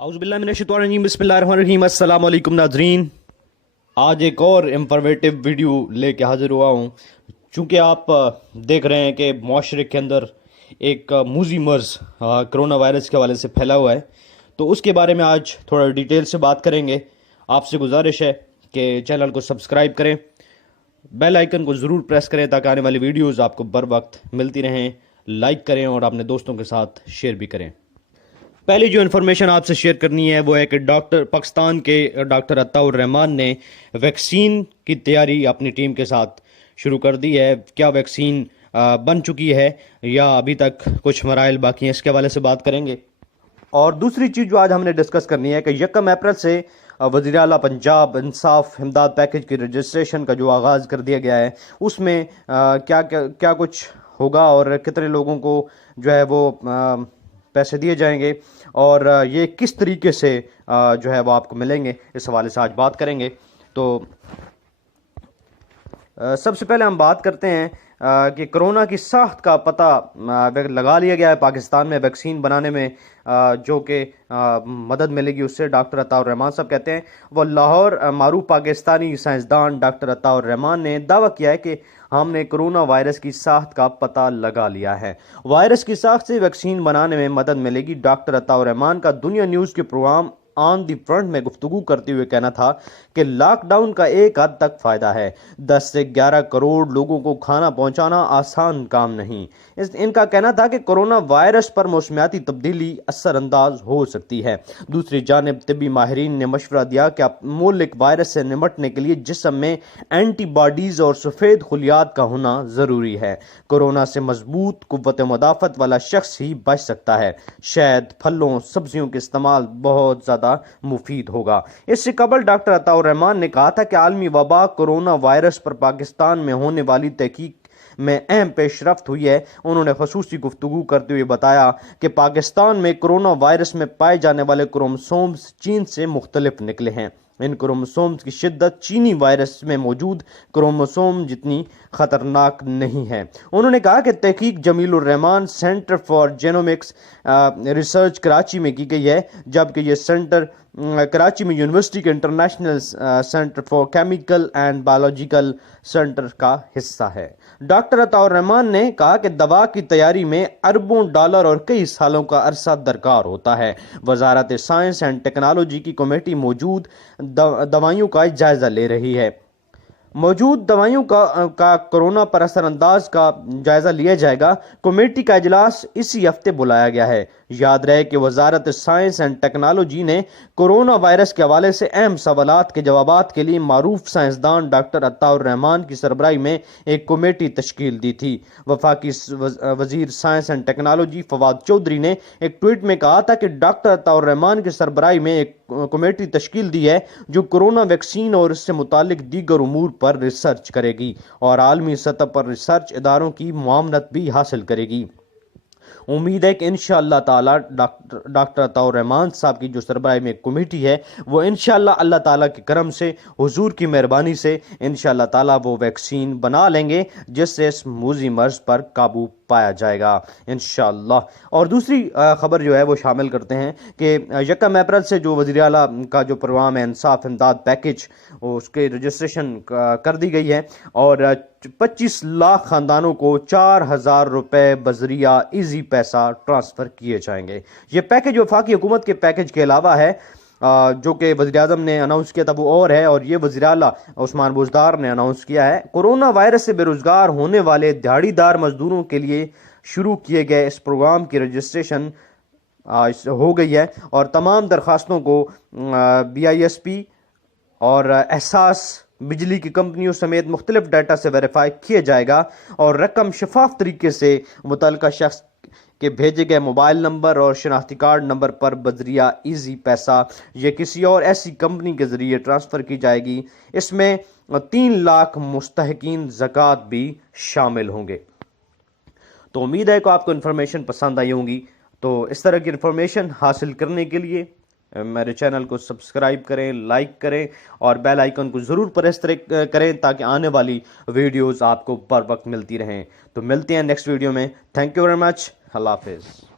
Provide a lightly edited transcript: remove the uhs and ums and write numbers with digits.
औज़ुबिल्लाहिमिनश्शैतानिर्रजीम बिस्मिल्लाहिर्रहमानिर्रहीम अस्सलाम वालेकुम नाज़रीन। आज एक और इंफॉर्मेटिव वीडियो लेके हाजिर हुआ हूँ। चूँकि आप देख रहे हैं कि माशरे के अंदर एक मूजी मर्ज़ कोरोना वायरस के हवाले से फैला हुआ है, तो उसके बारे में आज थोड़ा डिटेल से बात करेंगे। आपसे गुजारिश है कि चैनल को सब्सक्राइब करें, बेल आइकन को ज़रूर प्रेस करें ताकि आने वाली वीडियोज़ आपको बर वक्त मिलती रहें। लाइक करें और अपने दोस्तों के साथ शेयर भी करें। पहली जो इन्फॉर्मेशन आपसे शेयर करनी है वो है कि पाकिस्तान के डॉक्टर अताउर रहमान ने वैक्सीन की तैयारी अपनी टीम के साथ शुरू कर दी है। क्या वैक्सीन बन चुकी है या अभी तक कुछ मराइल बाकी हैं, इसके हवाले से बात करेंगे। और दूसरी चीज़ जो आज हमने डिस्कस करनी है कि 1 अप्रैल से वज़ीर आला पंजाब इंसाफ इमदाद पैकेज की रजिस्ट्रेशन का जो आगाज़ कर दिया गया है, उसमें क्या कुछ होगा और कितने लोगों को जो है वो पैसे दिए जाएंगे और ये किस तरीके से जो है वो आपको मिलेंगे, इस हवाले से आज बात करेंगे। तो सबसे पहले हम बात करते हैं कि कोरोना की साख्त का पता लगा लिया गया है पाकिस्तान में वैक्सीन बनाने में, जो कि मदद मिलेगी उससे। डॉक्टर अताउर रहमान साहब कहते हैं, वो लाहौर मारूफ पाकिस्तानी साइंसदान डॉक्टर अताउर रहमान ने दावा किया है कि हमने कोरोना वायरस की साख्त का पता लगा लिया है। वायरस की साख्त से वैक्सीन बनाने में मदद मिलेगी। डॉक्टर अताउर रहमान का दुनिया न्यूज़ के प्रोग्राम ऑन दी फ्रंट में गुफ्तगू करते हुए कहना था कि लॉकडाउन का एक हद तक फ़ायदा है। 10 से 11 करोड़ लोगों को खाना पहुंचाना आसान काम नहीं। इनका कहना था कि कोरोना वायरस पर मौसमियाती तब्दीली असरअंदाज हो सकती है। दूसरी जानिब तिब्बी माहिरीन ने मशवरा दिया कि मूलिक वायरस से निमटने के लिए जिस्म में एंटीबॉडीज़ और सफ़ेद खुलियात का होना ज़रूरी है। कोरोना से मजबूत कुव्वत मुदाफ़त वाला शख्स ही बच सकता है। शहद, फलों, सब्जियों के इस्तेमाल बहुत ज़्यादा मुफीद होगा। इससे कबल डॉक्टर अताउर रहमान ने कहा था कि आलमी वबा कोरोना वायरस पर पाकिस्तान में होने वाली तहकीक में अहम पेशरफ्त हुई है। उन्होंने खसूसी गुफ्तगू करते हुए बताया कि पाकिस्तान में कोरोना वायरस में पाए जाने वाले क्रोमोसोम्स चीन से मुख्तलिफ निकले हैं। इन क्रोमोसोम्स की शिद्दत चीनी वायरस में मौजूद क्रोमोसोम जितनी खतरनाक नहीं है। उन्होंने कहा कि तहकीक Jamilur Rahman centre for genomics research Karachi में की गई है, जबकि यह सेंटर कराची में यूनिवर्सिटी के international centre for chemical and biological centre का हिस्सा है। डॉक्टर अताउर रहमान ने कहा कि दवा की तैयारी में अरबों डॉलर और कई सालों का अरसा दरकार होता है। वजारत साइंस एंड टेक्नोलॉजी की कमेटी मौजूद दवाइयों का जायजा ले रही है। मौजूद दवाइयों का कोरोना पर असरअंदाज का जायजा लिया जाएगा। कमेटी का इजलास इसी हफ्ते बुलाया गया है। याद रहे कि वजारत साइंस एंड टेक्नोलॉजी ने कोरोना वायरस के हवाले से अहम सवालात के जवाबात के लिए मारूफ साइंसदान डॉक्टर अताउर रहमान की सरबराही में एक कमेटी तश्कील दी थी। वफाकी वजीर science and technology Fawad Chaudhry ने एक ट्वीट में कहा था कि डॉक्टर अताउर रहमान की सरबराही में एक कमेटी तश्कील दी है जो कोरोना वैक्सीन और इससे मुतालिक दीगर उमूर पर रिसर्च करेगी और आलमी सतह पर रिसर्च इदारों की मुआवनत भी हासिल करेगी। उम्मीद है कि इंशाअल्लाह ताला डॉक्टर अताउर रहमान साहब की जो सरबराही में कमेटी है वो इंशाअल्लाह अल्लाह ताला के करम से, हुजूर की मेहरबानी से इंशाअल्लाह ताला वो वैक्सीन बना लेंगे जिससे इस मूजी मर्ज पर काबू पाया जाएगा इंशाअल्लाह। और दूसरी खबर जो है वो शामिल करते हैं कि 1 अप्रैल से जो वज़ीर आला का जो प्रोग्राम है इंसाफ इमदाद पैकेज, उसके रजिस्ट्रेशन कर दी गई है और 25 लाख ख़ानदानों को 4,000 रुपये बजरिया ईजी पैसा ट्रांसफ़र किए जाएंगे। ये पैकेज वफाकी हुकूमत के पैकेज के अलावा है जो कि वज़ीर-ए-आज़म ने अनाउंस किया था वो और है, और ये वज़ीर आला उस्मान बुज़दार ने अनाउंस किया है। कोरोना वायरस से बेरोज़गार होने वाले दिहाड़ीदार मजदूरों के लिए शुरू किए गए इस प्रोग्राम की रजिस्ट्रेशन हो गई है और तमाम दरख्वास्तों को BISP और एहसास बिजली की कंपनियों समेत मुख्तलिफ डाटा से वेरीफाई किया जाएगा और रकम शफाफ तरीके से मुतल्लिका शख्स के भेजे गए मोबाइल नंबर और शनाख्ती कार्ड नंबर पर बजरिया ईजी पैसा या किसी और ऐसी कंपनी के ज़रिए ट्रांसफ़र की जाएगी। इसमें 3 लाख मुस्तहकीन ज़कात भी शामिल होंगे। तो उम्मीद है कि आपको इन्फॉर्मेशन पसंद आई होंगी। तो इस तरह की इन्फॉर्मेशन हासिल करने के लिए मेरे चैनल को सब्सक्राइब करें, लाइक करें और बेल आइकन को ज़रूर प्रेस करें ताकि आने वाली वीडियोज़ आपको बर वक्त मिलती रहें। तो मिलते हैं नेक्स्ट वीडियो में। Thank you very much. अल्लाह हाफिज़।